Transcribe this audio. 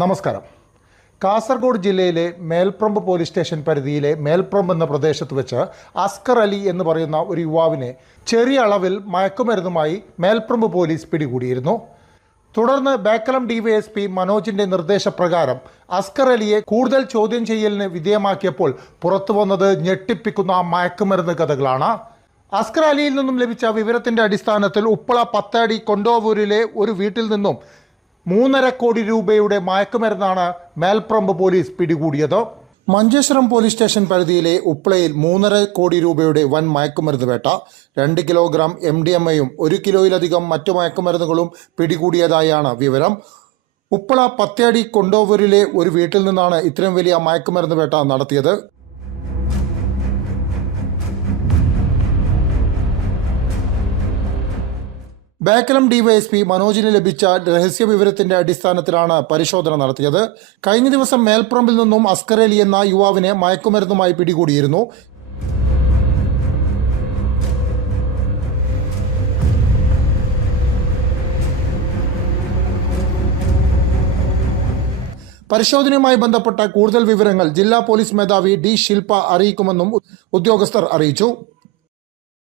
നമസ്കാരം. കാസർഗോഡ് ജില്ലയിലെ മേൽപ്രമ്പ് police station പരിധിയിലെ മേൽപ്രമ്പ് എന്ന പ്രദേശത്ത് വെച്ച് അസ്കർ അലി എന്ന് പറയുന്ന ഒരു യുവാവിനെ ചെറിയ അളവിൽ മയക്കുമരുന്നുമായി മേൽപ്രമ്പ് പോലീസ് പിടികൂടിയിരുന്നു. തുടർന്ന് ബേക്കലം ഡിവൈഎസ്പി മനോജിന്റെ നിർദ്ദേശപ്രകാരം അസ്കർ അലിയെ കൂടുതൽ ചോദ്യം ചെയ്യലിന് വിധേയമാക്കിയപ്പോൾ പുറത്തു വന്നത് ഞെട്ടിപ്പിക്കുന്ന മയക്കുമരുന്ന് കഥകളാണ്. അസ്കർ അലിയിൽ നിന്നും ലഭിച്ച വിവരത്തിന്റെ അടിസ്ഥാനത്തിൽ ഉപ്പള പത്താടി കൊണ്ടോവൂരിലെ ഒരു വീട്ടിൽ നിന്നും 3.5 കോടി രൂപയുടെ മയക്കുമരുന്നാണ് മേൽപ്രമ്പ് പോലീസ് പിടികൂടിയത്. മഞ്ചേശ്വരം പോലീസ് സ്റ്റേഷൻ പരിധിയിലെ ഉപ്പളയിൽ 3.5 കോടി രൂപയുടെ വൻ മയക്കുമരുന്ന് വേട്ട. 2 കിലോഗ്രാം MDMA-യും 1 കിലോയിലധികം മറ്റു മയക്കുമരുന്നുകളും പിടികൂടിയതായാണ് വിവരം. ഉപ്പള പത്താടി കൊണ്ടോവൂരിലെ ഒരു വീട്ടിൽ നിന്നാണ് ഇത്രയും വലിയ മയക്കുമരുന്ന് വേട്ട നടത്തിയത്. ബേക്കലം ഡിവൈഎസ്പി മനോജിന് ലഭിച്ച രഹസ്യ വിവരത്തിന്റെ അടിസ്ഥാനത്തിലാണ് പരിശോധന നടത്തിയത്. കഴിഞ്ഞ ദിവസം മേൽപ്രമ്പിൽ നിന്നും അസ്കർ അലി എന്ന യുവാവിനെ മയക്കുമരുന്നുമായി പിടികൂടിയിരുന്നു. പരിശോധനയുമായി ബന്ധപ്പെട്ട കൂടുതൽ വിവരങ്ങൾ ജില്ലാ പോലീസ് മേധാവി D. ശിൽപ അറിയിക്കുമെന്നും ഉദ്യോഗസ്ഥർ അറിയിച്ചു.